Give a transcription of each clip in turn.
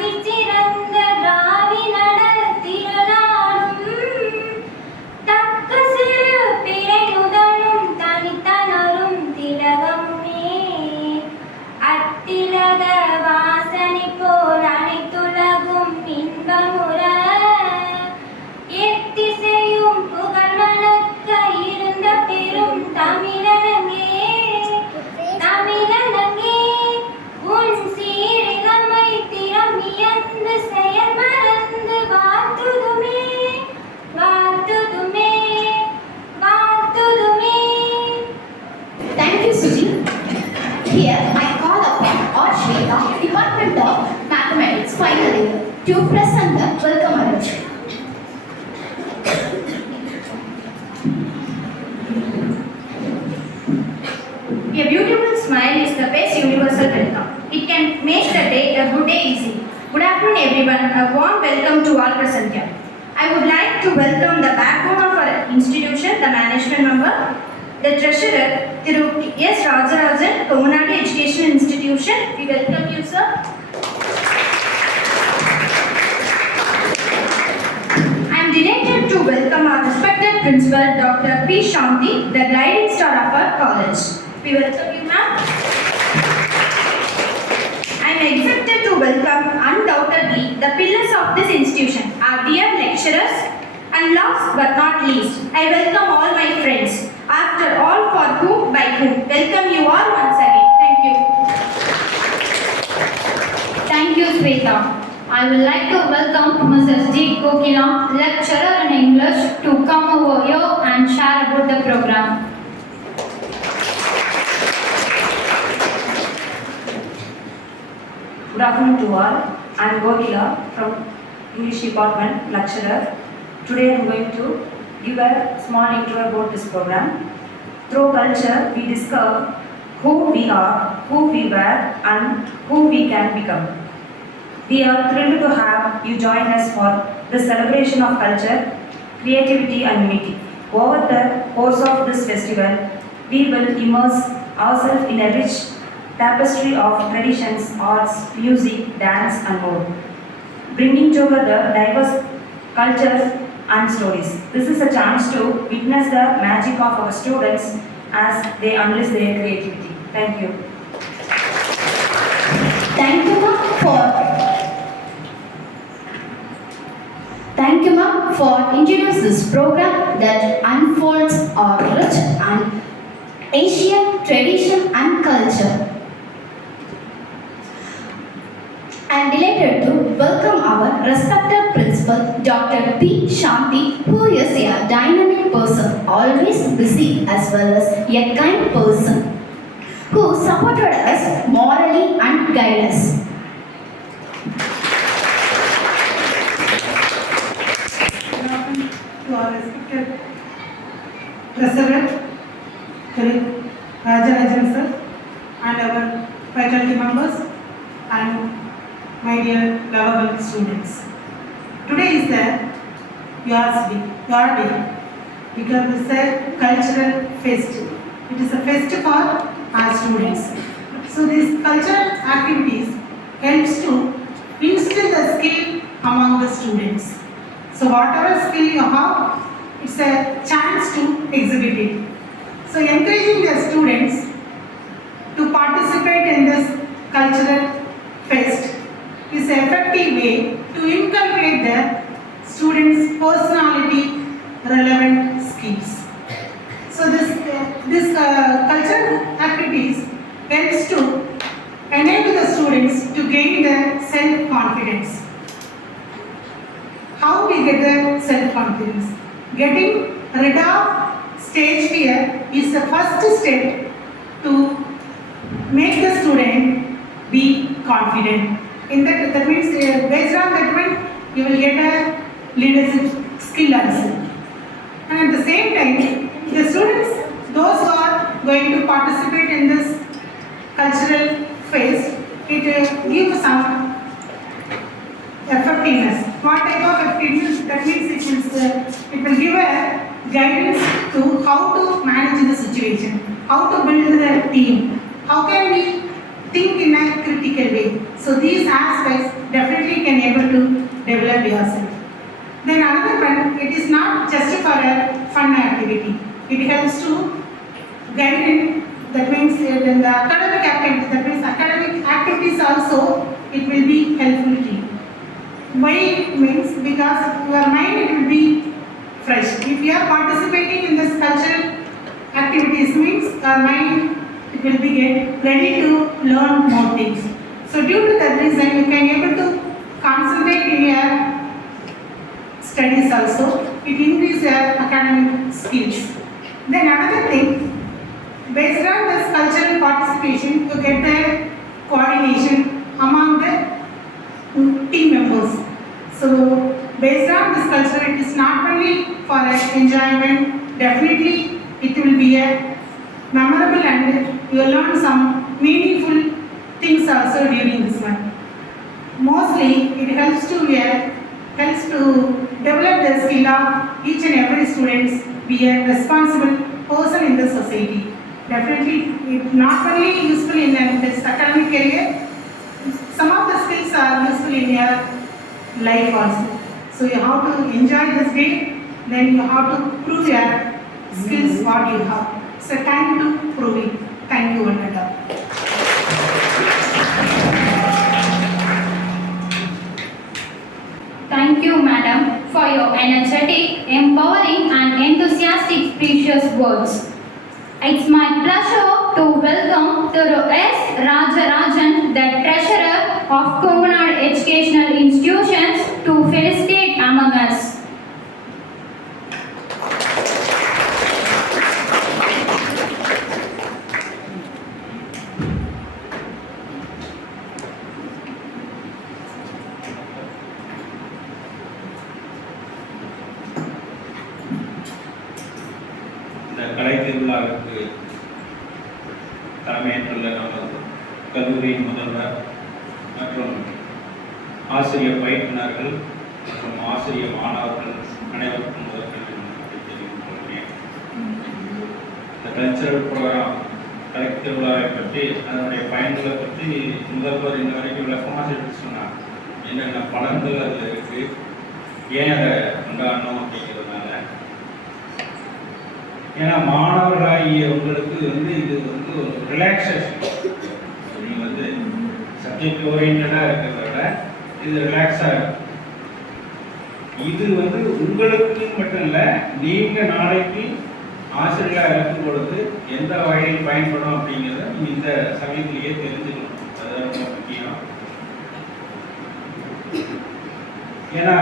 அதிர்ச்சிறந்த திராவிடர் திருநாடும் தக்க சிறு பிறை முதலும் தனித்தனரும் திலகமுமே அத்திலக வாசனை போல் அனைத்துலகும் இன்பமுற எத்திசையும் புகழ் மணக்க இருந்த பெரும் தமிழனங்கே உன் சீரிழமை திறம் இயந்து செயல் மறந்து வாழ்த்துதுமே வாழ்த்துதுமே வாழ்த்துதுமே. Thank you, Suji. Here I call upon Ashweta, Department of Mathematics final year, to present the welcome address. A beautiful smile is the best universal welcome. It can make the day a good day easy. Good afternoon everyone. A warm welcome to all present here. I would like to welcome the backbone of our institution, the management member, the treasurer, Thiru S. Rajarajan, Komunadi Education Institution. We welcome you, sir. I am delighted to welcome our respected principal, Dr. P. Shanti, the guiding star of our college. We welcome you, ma'am. I am excited to welcome undoubtedly the pillars of this institution, our dear lecturers, and last but not least, I welcome all my friends. After all, for whom, by whom. Welcome you all once again. Thank you. Thank you, Sweta. I would like to welcome Mrs. D. Kokila, lecturer in English, to come over here and share about the program. Good afternoon to all. I am Kokila from English Department, lecturer. Today I am going to give a small intro about this program. Through culture, we discover who we are, who we were, and who we can become. We are thrilled to have you join us for the celebration of culture, creativity, and unity. Over the course of this festival, we will immerse ourselves in a rich tapestry of traditions, arts, music, dance, and more, bringing together diverse cultures and stories. This is a chance to witness the magic of our students as they unleash their creativity. Thank you. Thank you, ma'am, for introducing this program that unfolds our rich and Asian tradition and culture. I am delighted to welcome our respected principal, Dr. P. Shanti, who is a dynamic person, always busy as well as a kind person, who supported us morally and guided us. To our respected President, Thiru Rajarajan sir, and our faculty members, and my dear lovable students. Today is your day, because it's a cultural fest. It is a fest for our students. So these cultural activities helps to instill the skill among the students. So whatever skill you have, it's a chance to exhibit it. So encouraging the students to participate in this cultural fest is an effective way to inculcate the students' personality relevant skills. So this cultural activities helps to enable the students to gain their self-confidence. How we get the self-confidence? Getting rid of stage fear is the first step to make the student be confident. In that means based on that one, you will get a leadership skill also. And at the same time, the students, those who are going to participate in this cultural phase, it gives some effectiveness. What type of effectiveness? That means it will give a guidance to how to manage the situation, how to build the team, how can we think in a critical way. So these aspects definitely can able to develop yourself. Then another one, it is not just for a fun activity. It helps to guide in, that means in the academic activities, that means academic activities also, it will be helpful to you. Why means because your mind it will be fresh. If you are participating in this cultural activities means your mind it will be get ready to learn more things. So due to that reason you can able to concentrate in your studies also. It increases your academic skills. Then another thing, based on this cultural participation, you get the coordination among the team members. So based on this culture, it is not only for enjoyment, definitely it will be a memorable and you will learn some meaningful things also during this one. Mostly it helps to develop the skill of each and every students be a responsible person in the society. Definitely it not only useful in this academic career, some of the skills are useful in your life also. So you have to enjoy this day, then you have to prove your skills what you have. So time to prove it. Thank you, Ananda. Thank you, madam, for your energetic, empowering and enthusiastic precious words. It's my pleasure to welcome Thuru S. Rajarajan, the Treasurer of Kongunad Educational Institutions, to felicitate among us. இந்த கலை திருவிழாவிற்கு தலைமையேற்றுள்ள நமது கல்லூரியின் முதல்வர் மற்றும் ஆசிரியர் பயிற்றுனர்கள் மற்றும் ஆசிரியர் மாணவர்கள் அனைவருக்கும் முதற்கல்வி தெரிவித்துக் கொள்கிறேன். இந்த கல்ச்சரல் ப்ரோக்ராம் கலை திருவிழாவை பற்றி அதனுடைய பயன்களை பற்றி முதல்வர் இந்த வரைக்கும் விளக்கமாக எடுத்து சொன்னார். என்னென்ன பலன்கள் அதில் இருக்குது, ஏன் அதை கொண்டாடணும் அப்படிங்கிறதுனால. ஏன்னா மாணவர்களாகிய உங்களுக்கு இது ஒரு ரிலாக்ஸேஷன். நீங்கள் சப்ஜெக்ட் ஓரியன்டாக இருக்கிறத விட இது ரிலாக்ஸாக இருக்கும். இது உங்களுக்கு மட்டும் இல்லை, நீங்கள் நாளைக்கு ஆசிரியராக இருக்கும் பொழுது எந்த வகையில் பயன்படும் அப்படிங்கிறத நீங்கள் இந்த சமயத்திலேயே தெரிஞ்சுக்கணும். அதுதான் ரொம்ப முக்கியம். ஏன்னா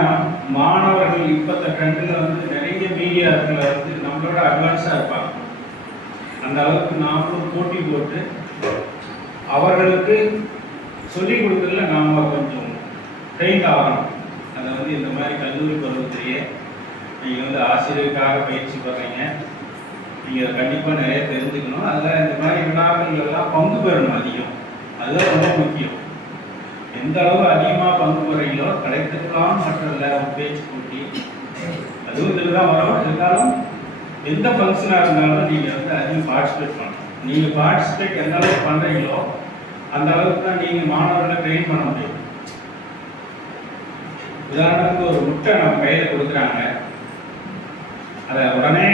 மாணவர்கள் இப்போத்த ட்ரெண்டில் நிறைய மீடியாக்களில் நம்மளோட அட்வான்ஸாக இருப்பாங்க. அந்த அளவுக்கு நாமளும் போட்டி போட்டு அவர்களுக்கு சொல்லிக் கொடுக்குறதுல நாம் கொஞ்சம் ட்ரெயின் ஆகணும். அதை இந்த மாதிரி கல்லூரி பருவத்திலேயே நீங்கள் ஆசிரியருக்காக பயிற்சி பெறீங்க, நீங்கள் அதை கண்டிப்பாக நிறைய தெரிஞ்சுக்கணும். அதில் இந்த மாதிரி விழாக்கள்லாம் பங்கு பெறணும் அதிகம். அதுதான் ரொம்ப முக்கியம். எந்த அளவு அதிகமாக பங்கு பெறீங்களோ கிடைக்கலாம் மட்டும் இல்லை, ஒரு பேச்சு போட்டி அதுவும் இதில் தான் வரும். இருந்தாலும் எந்த ஃபங்க்ஷனாக இருந்தாலும் நீங்கள் அதிகம் பார்ட்டிசிபேட் பண்ணணும். நீங்கள் பார்ட்டிசிபேட் எந்த அளவுக்கு பண்ணுறீங்களோ அந்த அளவுக்கு தான் நீங்கள் மாணவர்களை ட்ரெயின் பண்ண முடியும். உதாரணத்துக்கு ஒரு முட்டை நம்ம கையில் கொடுக்குறாங்க, அதை உடனே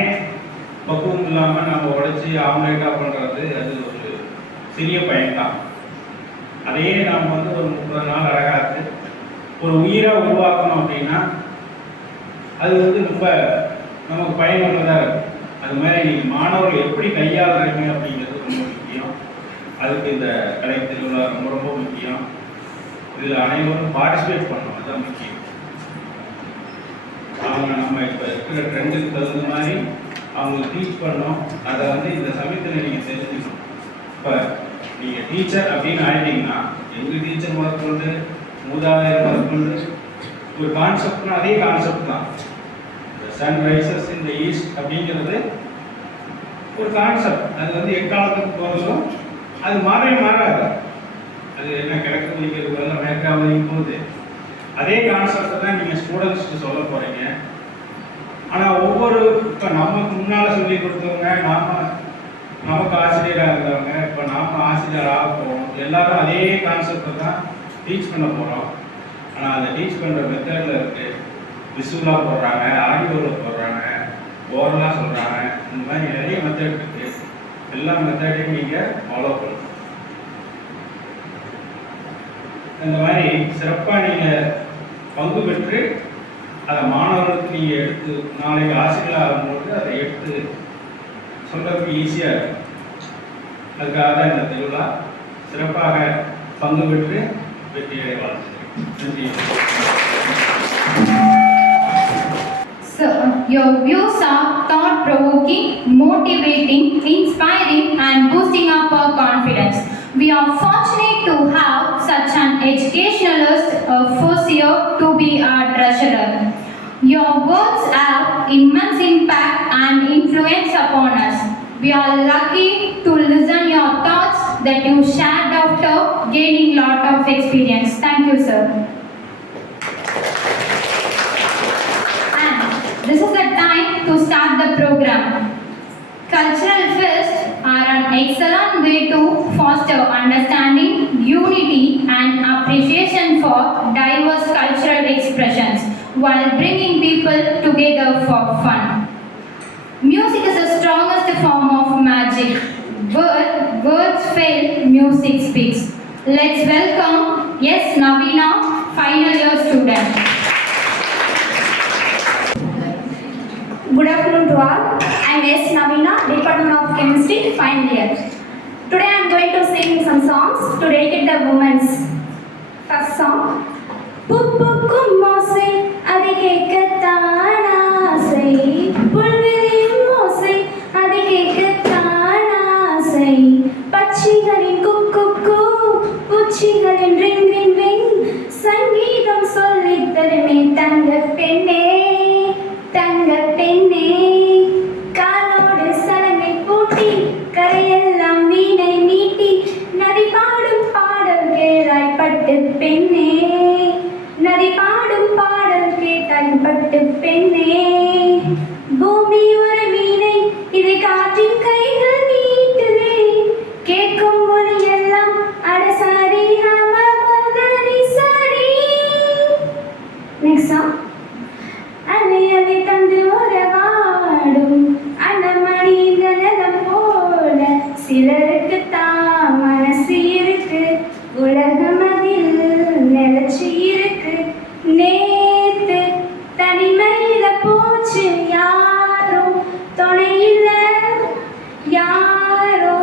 பக்குவம் இல்லாமல் நம்ம உடைச்சி ஆம்லேட்டாக பண்ணுறது அது ஒரு சிறிய பயன்தான். அதையே நாம் ஒரு 30 நாள் அழகாத்து ஒரு உயிராக உருவாக்கணும் அப்படின்னா அது ரொம்ப நமக்கு பயனுள்ளதாக இருக்கும். அது மாதிரி நீங்கள் மாணவர்கள் எப்படி கையாளுறீங்க அப்படிங்கிறது ரொம்ப முக்கியம். அதுக்கு இந்த கலை திருவிழா ரொம்ப ரொம்ப முக்கியம். இதில் அனைவரும் பார்ட்டிசிபேட் பண்ணணும், அதுதான் முக்கியம். அவங்க நம்ம இப்போ இருக்கிற ட்ரெண்டுக்கு தகுந்த மாதிரி அவங்களுக்கு டீச் பண்ணோம். அதை இந்த சமயத்தில் நீங்கள் தெரிஞ்சுக்கணும். இப்போ நீங்கள் டீச்சர் அப்படின்னு ஆகிட்டீங்கன்னா எங்கள் டீச்சர் முதற்கொண்டு மூதாதையர் முதற்கொண்டு ஒரு கான்செப்ட்னா அதே கான்செப்ட் தான். இந்த sun rises in the east அப்படிங்கிறது ஒரு கான்செப்ட். அது எக்காலத்துக்கு போகிறதும் அது மாறவே மாறாது. அது என்ன கிழக்கு வலிக்கிறது வரல மேற்கா வலிக்கும் போது அதே கான்செப்டை தான் நீங்கள் ஸ்டூடெண்ட்ஸ்க்கு சொல்ல போகிறீங்க. ஆனால் ஒவ்வொரு இப்போ நமக்கு முன்னால் சொல்லி கொடுத்தவங்க நாம் நமக்கு ஆசிரியராக இருந்தவங்க இப்போ நாம ஆசிரியர் ஆக போகிறோம். எல்லாரும் அதே கான்செப்டை தான் டீச் பண்ண போகிறோம். ஆனால் அதை டீச் பண்ணுற மெத்தடில் இருக்குது. விசுவலாக போடுறாங்க, ஆடியோவில் போடுறாங்க, ஓரலாக சொல்கிறாங்க. இந்த மாதிரி நிறைய மெத்தட் இருக்குது. எல்லா மெத்தடையும் நீங்கள் ஃபாலோ பண்ணணும். இந்த மாதிரி சிறப்பாக நீங்கள் பங்கு பெற்று அதை மாணவர்களுக்கு நீங்கள் எடுத்து நாளைக்கு ஆசிரியர் ஆகும்போது அதை எடுத்து சொல்கிறதுக்கு ஈஸியாக இருக்கும். அதுக்காக தான் இந்த திருவிழா. சிறப்பாக பங்கு பெற்று வெற்றியடை வாழ்த்துகிறேன். நன்றி. So, your views are thought-provoking, motivating, inspiring, and boosting up our confidence. We are fortunate to have such an educationalist first year to be our treasurer. Your words have immense impact and influence upon us. We are lucky to listen your thoughts that you shared after gaining lot of experience. Thank you, sir. And this is the time to start the program. Cultural fests are an excellent way to foster understanding, unity, and appreciation for diverse cultural expressions while bringing people together for fun. Music is the strongest form of magic. Words fail, music speaks. Let's welcome S. Navina, final year student. Good afternoon to all. I am S. Navina, Department of Chemistry, final year. Today I am going to sing some songs to dedicate the women's. First song. புப்புக்கும் மோசை அதை கேட்கத்தான் ஆசை, புல்வெளியும் மோசை அதை கேட்கத்தான் ஆசை, பட்சிகளின் குக்கு பூச்சிகளின் ring ring ring, சங்கீதம் சொல்லித் தருமே தங்க பெண்ணே தங்க பெண்ணே, காலோடு சலங்கை பூட்டி கரையெல்லாம் வீணை மீட்டி, நதி பாடும் பாடல் கேளாய் பட்டு பெண்ணே, நதி பாடும் பாடல் கேட்டாய் பட்டு பெண்ணே, பூமி ஒரு வீணை இதை காற்றின் கைகள் நீட்டுதே, கேட்கும் ஒலி எல்லாம் அடசாரி ஹமபதனி சாரி. Next song. அலை அலை தந்து உறவாடும் அன்னமணி நிலம் போல, சிலருக்கு தான் மனசு இருக்கு, உலகம் அதில் நிலச்சி இருக்கு, நேத்து தனிமையில போச்சு யாரோ துணையில, யாரோ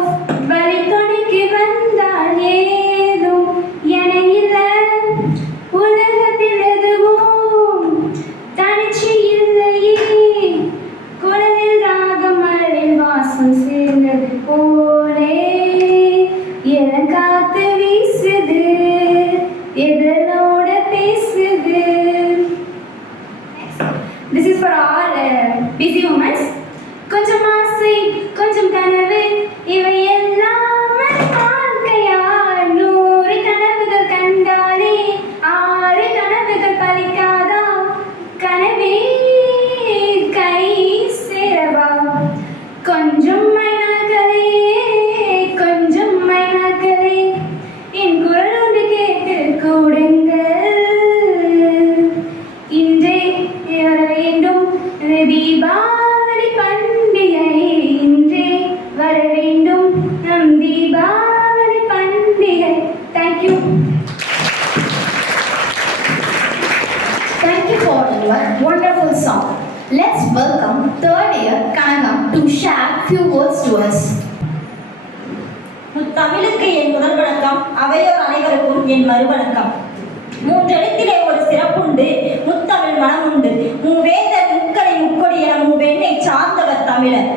வழி துணைக்கு வந்தால் ஏதோ எனையில, உலகத்தில் எதுவும் தனிச்சு இல்லையே, குழலில் ராகம் மலரில் வாசம் சேர்ந்தது போலே, காத்து வீசுது எதனோட பேசுது. This is for all busy women. கொஞ்சம் ஆசை கொஞ்சம் கனவு இவை எல்லாமே வாழ்க்கையா, 100 கனவுகள் கண்டாலே 6 கனவுகள் பலிக்காதா, கனவே கை சேரவா, கொஞ்சம் மைனாக்களே கொஞ்சம் மைனாக்களே, என் குரல் ஒன்று கேட்டு கூடுங்கள், இன்றே வர வேண்டும் தீபாவளி பண்டிகை, இன்றே வர வேண்டும் நம் தீபாவளி பண்டிகை. Thank you. Thank you for your wonderful song. Let's welcome third year Kanagam to share few words to us. முத்தமிழுக்கு என் முதல் வணக்கம், அவையோர் அனைவருக்கும் என் மறுவணக்கம். மூன்றெழுத்திலே ஒரு சிறப்புண்டு, முத்தமிழ் மனமுண்டு, மூவேந்தர் முக்கடை முக்கொடி என மூவெண்ணை சார்ந்தவர் தமிழர்.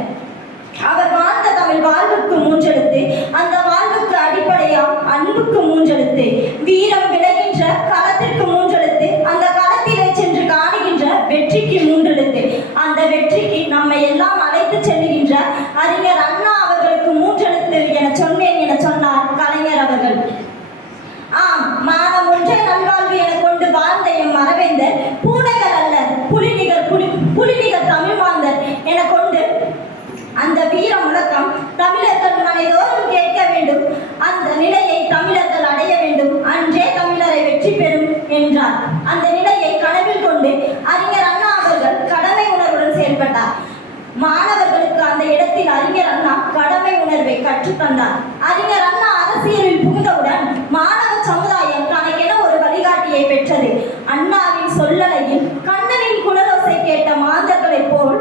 அவர் வாழ்ந்த தமிழ் வாழ்வுக்கு மூன்றெழுத்து, அந்த வாழ்வுக்கு அடிப்படையாம் அன்புக்கு மூன்றெழுத்து, வீரம் விளைகின்ற களத்திற்கு மூன்றெழுத்து, அந்த களத்திலே சென்று காணுகின்ற வெற்றிக்கு மூன்றெழுத்து, அந்த வெற்றிக்கு நம்மை எல்லாம் அழைத்து செல்லுகின்ற அறிஞர் அண்ணா அவர்களுக்கு மூன்றெழுத்து என சொன்னேன் என சொன்னார் கலைஞர் அவர்கள். ஆம், மானம் ஒன்றே நல்வாழ்வு என கொண்டு வாழ்ந்த எம் மறவேந்தர் பூனைகள் அல்ல புலிநிகர் தமிழ் மாந்தர் என கொண்டு அந்த வீர முழக்கம் தமிழர் என்றார். அந்த நிலையை கனவில் கொண்டு அறிஞர் அண்ணா அவர்கள் கடமை உணர்வுடன் செயல்பட்டார். மாணவர்களுக்கு அந்த இடத்தில் அறிஞர் அண்ணா கடமை உணர்வை கற்றுத்தந்தார். அறிஞர் அண்ணா அரசியலில் புகுந்தவுடன் மாணவ சமுதாயம் தனக்கென ஒரு வழிகாட்டியை பெற்றது. அண்ணாவின் சொல்லலையில் கண்ணனின் குழலோசை கேட்ட மாந்தர்களைப் போல்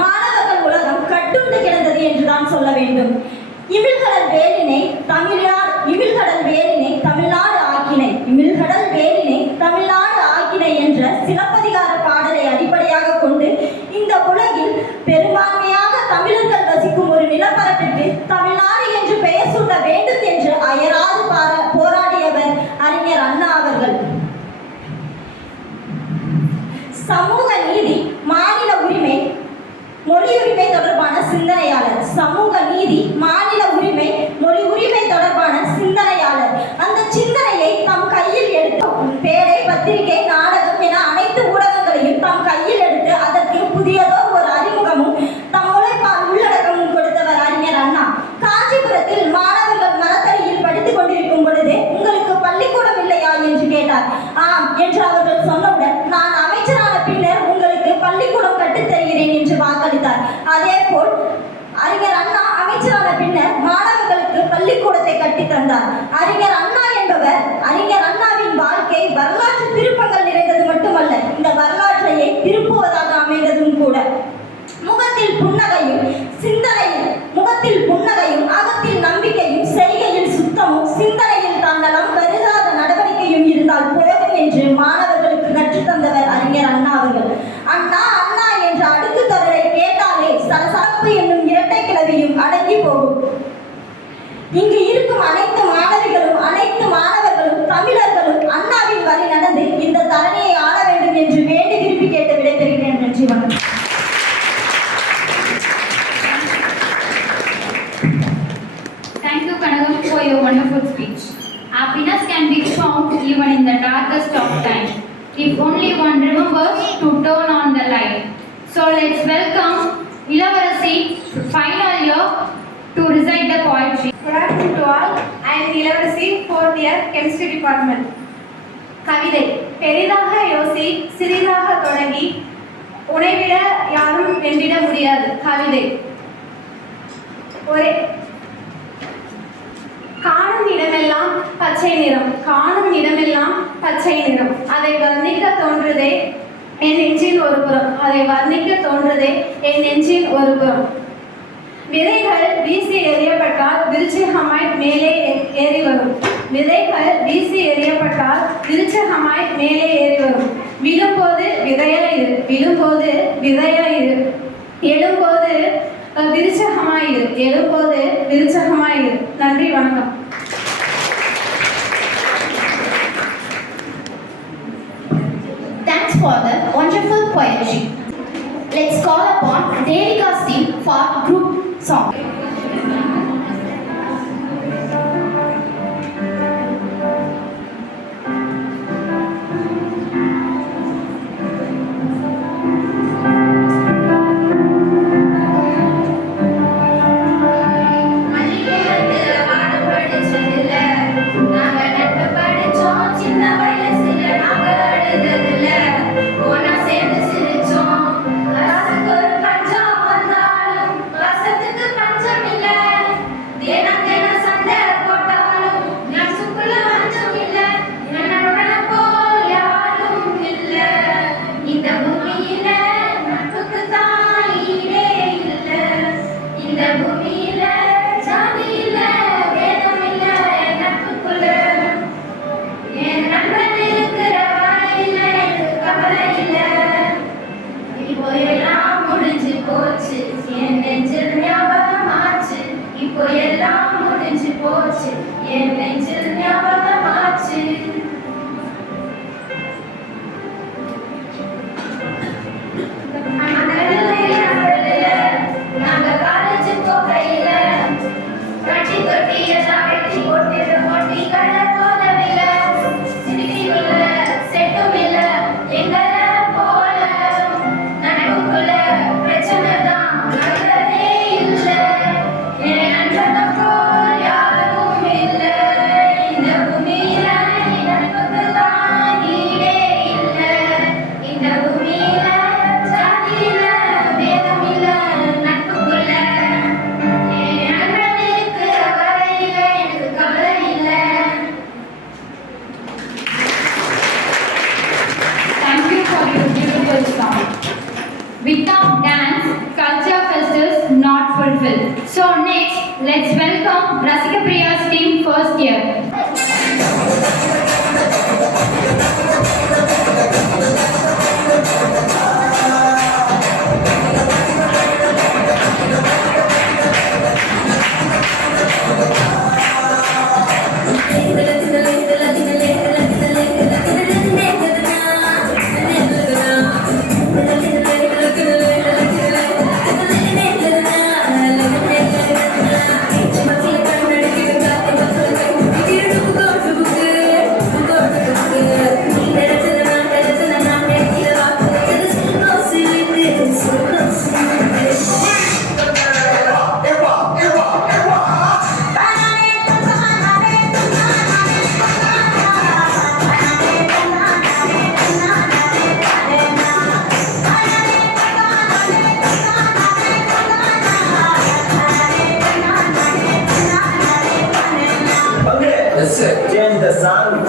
மாணவர்கள் உலகம் கட்டுண்டு கிடந்தது என்றுதான் சொல்ல வேண்டும். இமிழ்கடல் வேலினை தமிழ்நாடு ஆக்கினை, இமிழ்கடல் வேலினை தமிழ்நாடு ஆக்கினை என்ற சிலப்பதிகார பாடலை அடிப்படையாக கொண்டு இந்த உலகில் பெரும்பான்மையாக தமிழர்கள் வசிக்கும் ஒரு நிலப்பரப்பிற்கு தமிழ்நாடு என்று பெயர் சூட்ட வேண்டும் என்று அயராது போராடியவர் அறிஞர் அண்ணா அவர்கள். சமூக நீதி, மாநில உரிமை, மொழி உரிமை தொடர்பான சிந்தனையாளர். சமூக நீதி, மாநில உரிமை, மொழி உரிமை தொடர்பான சிந்தனையாளர். அந்த சிந்தனையை தம் கையில் எடுத்து பேடை, பத்திரிகை, நாடகம் என அனைத்து ஊடகங்களையும் தம் கையில் எடுத்து அதற்கு புதியதோர் ஒரு அறிமுகமும் தம் உழைப்பால் உள்ளடக்கமும் கொடுத்தவர் அறிஞர் அண்ணா. காஞ்சிபுரத்தில் மாணவர்கள் மரத்தடியில் படித்துக் கொண்டிருக்கும் பொழுது உங்களுக்கு பள்ளிக்கூடம் இல்லையா என்று கேட்டார். ஆம் என்று அவர்கள் சொன்னவுடன் நான் அமைச்சரான பின்னர் உங்களுக்கு பள்ளிக்கூடம் கட்டுத் தருகிறேன் என்று வாக்களித்தார். அதே போல் அறிஞர் அண்ணா அமைச்சரான பின்னர் மாணவர்களுக்கு பள்ளிக்கூடத்தை கட்டி தந்தார். அறிஞர் அண்ணா என்பவர், அறிஞர் அண்ணாவின் வாழ்க்கை வரலாற்று திருப்பங்கள் நிறைந்தது மட்டுமல்ல, இந்த வரலாற்றையே திருப்புவதாக அமைந்ததும் கூட. முகத்தில் புன்னகையும் அகத்தில் நம்பிக்கையும், செய்கையில் சுத்தமும், சிந்தனையில் தன்னலம் கருதாத நடவடிக்கையும் இருந்தால் போதும் என்று மாணவர்களுக்கு கற்றுத்தந்தவர் அறிஞர் அண்ணா அவர்கள். அண்ணா அண்ணா என்ற அடுக்கு தொடரை கேட்டாலே சலசலப்பு என்னும் இரட்டை கிளவியும் அடங்கி போகும். இங்கு இருக்கும் அனைத்து மாணவிகளும் அனைத்து மாணவர்களும் தமிழர்களும் அண்ணாவின் வழி நடந்து இந்த தரணியை ஆள வேண்டும் என்று வேண்டி விரும்பி கேட்டு விடைபெறுகிறேன். நன்றி, வணக்கம். Thank you, Kanagam, for your wonderful speech. Happiness can be found even in the darkest of time, if only one remembers to turn on the light. So let's welcome Ilavarasi, final year, to recite the poetry. Good afternoon to all. I am Ilavarasi, 4th year, Chemistry Department. கவிதை. பெரிதாக யோசி, சிறிதாக தொடங்கி, உனைவிட யாரும் வென்றிட முடியாது. கவிதை. காணும் இடமெல்லாம் பச்சை நிறம், காணும் இடமெல்லாம் பச்சை நிறம், அதை வர்ணிக்க தோன்றுதே என் நெஞ்சின் ஒரு புறம், அதை வர்ணிக்க தோன்றுதே என் நெஞ்சின் ஒரு புறம். விதைகள் வீசி எறியப்பட்டால் விருச்சிகமாய் மேலே ஏறி வரும், விதைகள் வீசி எறியப்பட்டால் விருச்சிகமாய் மேலே ஏறி வரும். விழும்போது விதையாயிரு, விழும்போது விதையாயிரு, எழும்போது விருச்சகமாயிரு, எழும்போது விருச்சகமாயிரு. நன்றி, வணக்கம். Thanks for the wonderful poetry. Let's call upon Devika's team for group song. இல்ல next, let's welcome Rasika Priya's team first year. Change the song.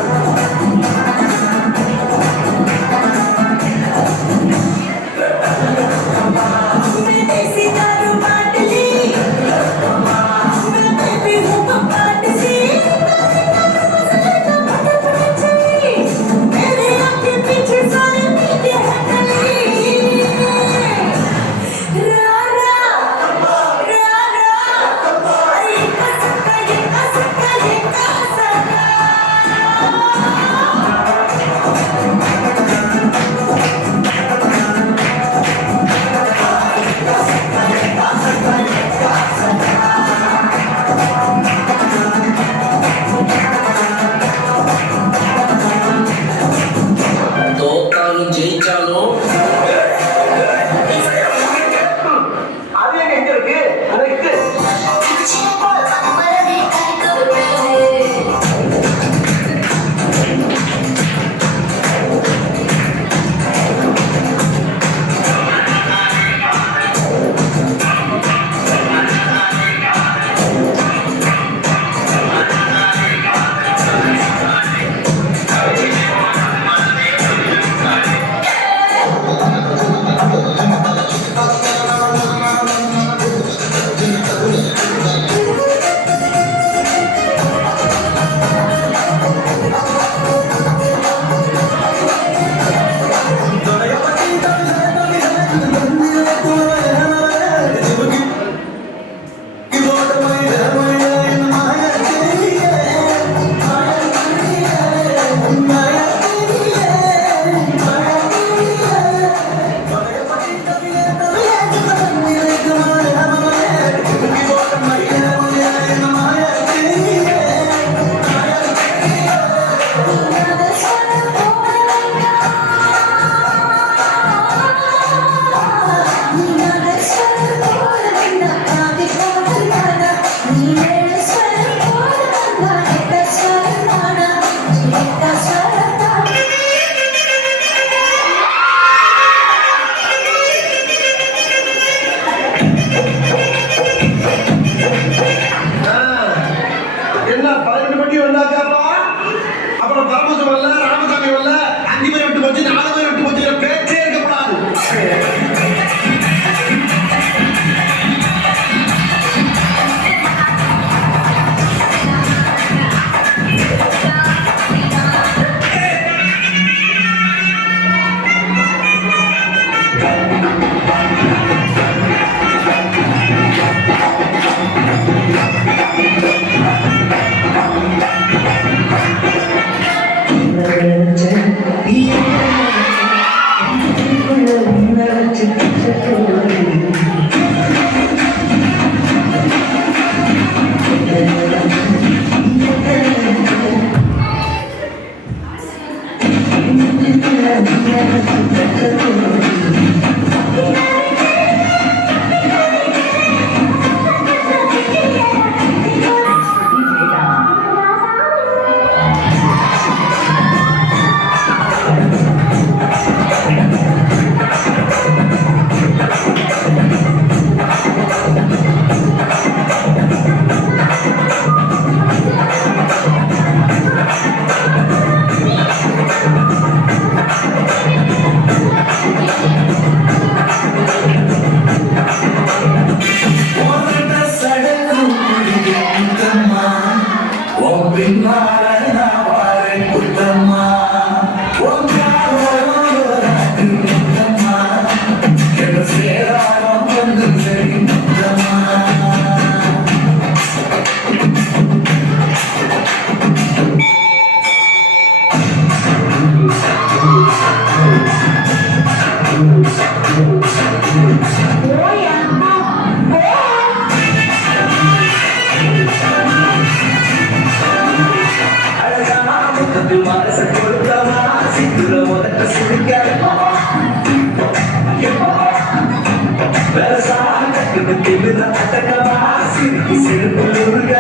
சிந்துல முதக்க சிரிக்க வேலசாக கட்டுக்கு திமிர அட்டக்கமா சிரிக்கு செருப்பு Muruga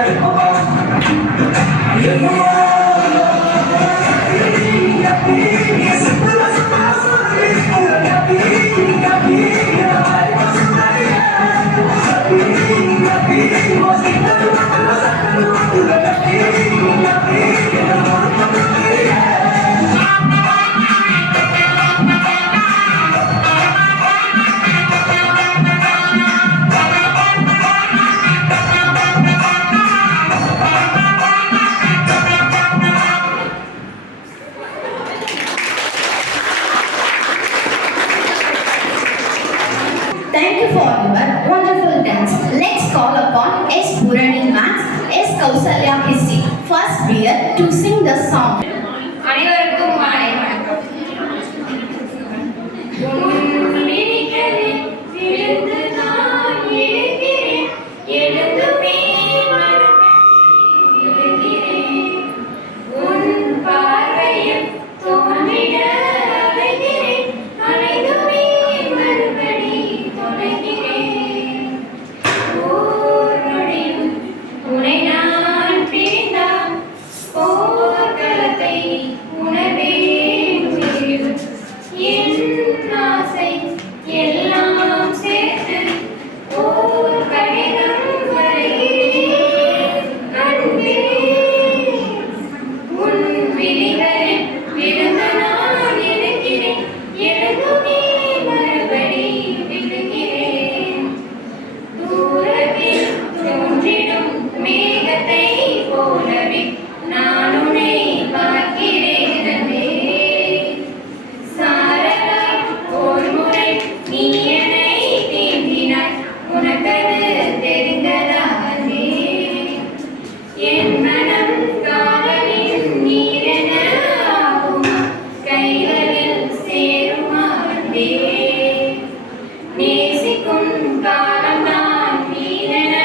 Thank you for your wonderful dance. Let's call upon S. Purani Maths, S. Kausalya History, first year to sing the song. அனைவருக்கும் மாலை வணக்கம். விழிகளில் விழுந்து நான் எழுகிறேன், எழுந்துமே மறுபடி விழுகிறேன். உன் பார்வையில் தோன்றிட அலைகிறேன், அலைந்துமே மறுபடி தொலைகிறேன். ஓர் நொடியும் உன்னை நான் பிரிந்தால் போர்க்களத்தை உணர்வேன் உயிர். என் ஆசை எல்லாம் சேர்த்து ஓர் கடிதம் வரைகிறேன். அன்பே, உன் விழிகளில் விழுந்து நான் இருக்கிறேன், எழுந்துமே மறுபடி விழுகிறேன். தூரத்தில் தோன்றிடும் மேகத்தை போலவே நான் உன்னை பார்க்கிறேன் அன்பே. சாரலாய் ஒரு முறை நீ என்னை தீண்டினாய், உனக்கது தெரிந்ததா அன்பே? என் மனம் காதலின் நீரென ஆகுமா, கைகளில் சேருமா அன்பே? நேசிக்கும் காலம் நான் நீரென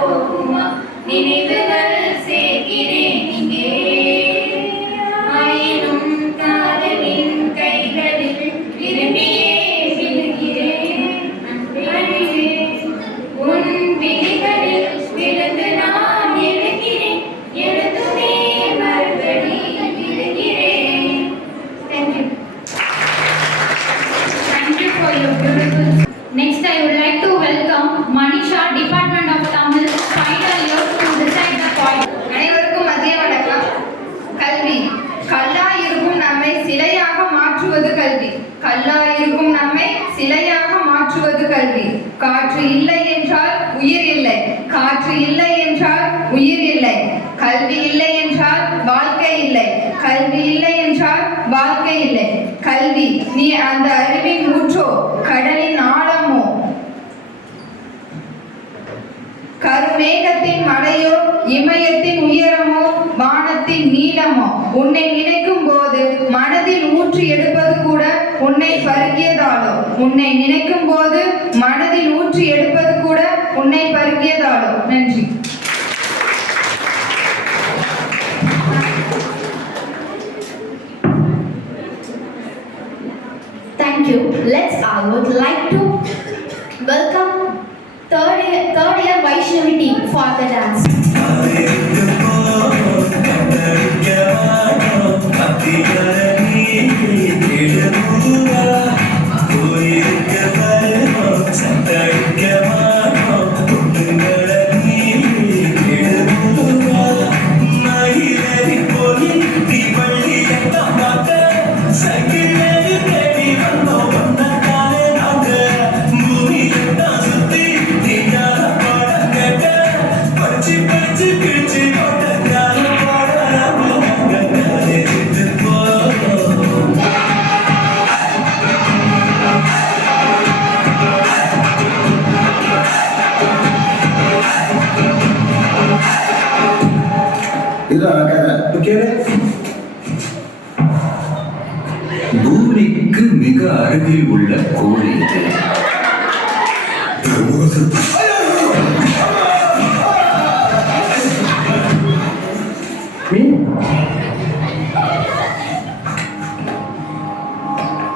போகுமா, நினைவுகள் சேர்க்கிறேன் இங்கே. ஆயினும் காதலின் கைகளில் விரும்பியே விழுகிறேன் அன்பே. உன் விழிகளில் விழுந்து நான் எழுகிறேன், எழுதுமே மறுபடி விழுகிறேன். Thank you. Thank you for your beautiful. Next, I would like to welcome Manisha, Department of Tamil, final year to recite the poem. அனைவருக்கும் மதிய வணக்கம். கல்வி கல்லாயிருக்கும் நம்மை சிலையாக மாற்றுவது கல்வி. கல்லாயிருக்கும் நம்மை சிலையாக மாற்றுவது கல்வி. காற்று இல்லை என்றால் உயிர் இல்லை, காற்று இல்லை என்றால் உயிர் இல்லை. கல்வி இல்லை என்றால் வாழ்க்கை இல்லை, கல்வி இல்லை என்றால் வாழ்க்கை இல்லை. கல்வி நீ அந்த அறிவின் ஊற்றோ, கடலின் ஆழமோ, கருமேகத்தின் மலையோ, இமயத்தின் உயரமோ, வானத்தின் நீளமோ, உன்னை நினைக்கும் போது மனதில் ஊற்றி எடுப்பது கூட உன்னை பருகியதாலோ, உன்னை நினைக்கும் போது மனதில் ஊற்றி எடுப்பது கூட உன்னை பருகியதாலோ. நன்றி. Thank you. I would like to welcome third year Vaishnavi team for the dance. பூமிக்கு மிக அருகில் உள்ள கோழி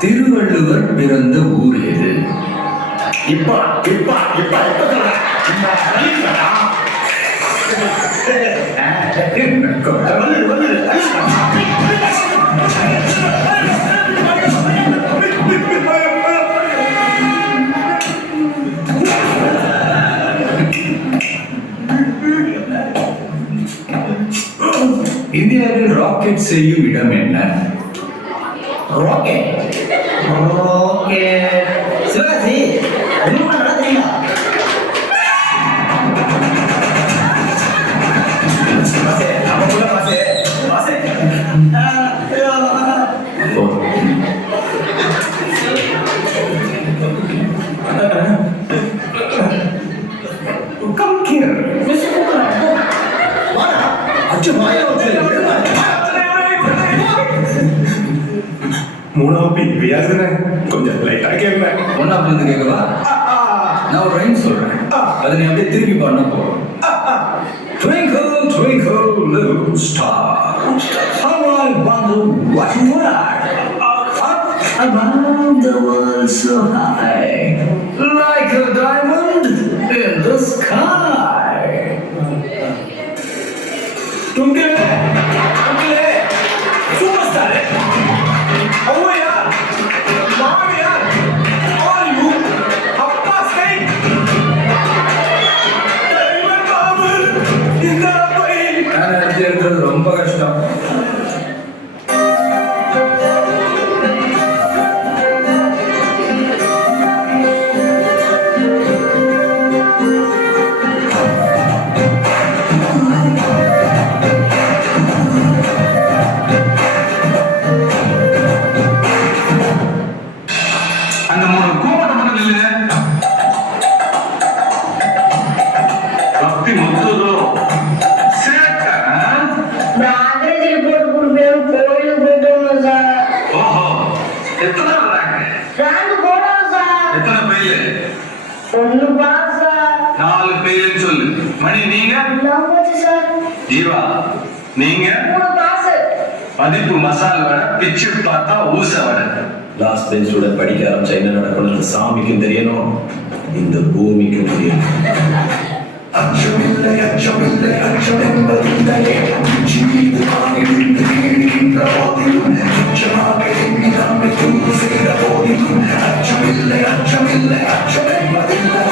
திருவள்ளுவர் பிறந்த ஊர் எது? இப்ப சொல்றேன். இந்தியாவில் ராக்கெட் செய்யும் இடம் என்ன? ராக்கெட் சிவகாசி ரொம்ப நல்லா தெரியுமா? Come here. மூணாவது வியாசன கொஞ்சம் லைட்டா கேட்பேன். ஒன்னாப்புல இருந்து கேட்கவா? நான் ஒரு ரைம் சொல்றேன், அதை நீ அப்படியே திருப்பி பண்ண போறோம். Twinkle, twinkle, little star, how I wonder what you are. Up above the world so high, like a diamond in the sky. துங்கிலே சூப்பர் ஸ்டார் அவ்வையா மாமியா ஆலிவு அப்பா ஸ்கை டைமண்ட் பாபு இந்த போய் நான் எடுக்கிறது ரொம்ப கஷ்டம். அந்த மூணு கூப்பிட்ட மட்டும் இல்லைங்க பக்தி முத்துதோ சேட்ட ஓஹோ எத்தனை வர்றாங்க எத்தனை பெயில் 4 பெயில்னு சொல்லு மணி நீங்க ஜீவா நீங்க மதிப்பு மசால் வடை பிச்சு பார்த்தா ஊச வடை லாஸ்ட் பெஞ்ச் ஸ்டூடெண்ட் படிக்க ஆரம்பிச்சா என்ன நடக்கணும் சாமிக்கும் தெரியணும், இந்த பூமிக்கும் தெரியணும். அச்சமில்லை அச்சமில்லை அச்சம் என்பதில்லையே மீது வானிலிருந்து கீழ்கின்ற போதிலும் துச்சமாக எண்ணி நம்மை தூது செய்த போதிலும் அச்சமில்லை அச்சமில்லை அச்சம் என்பதில்லை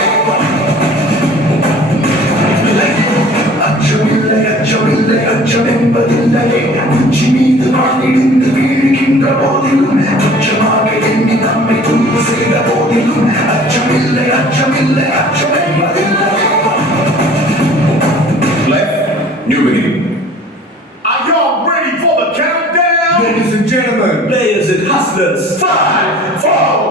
அச்சமில்லை அச்சமில்லை அச்சம் என்பதில்லையே உச்சி மீது வானிலிருந்து வீழ்கின்ற போதிலும் துச்சமாக எண்ணி நம்மை தூது செய்த போதிலும் அச்சமில்லை அச்சமில்லை அச்சம் என்பதில்லை. Life, new beginning. Are y'all ready for the countdown? Ladies and gentlemen, players and hustlers, 5, 4,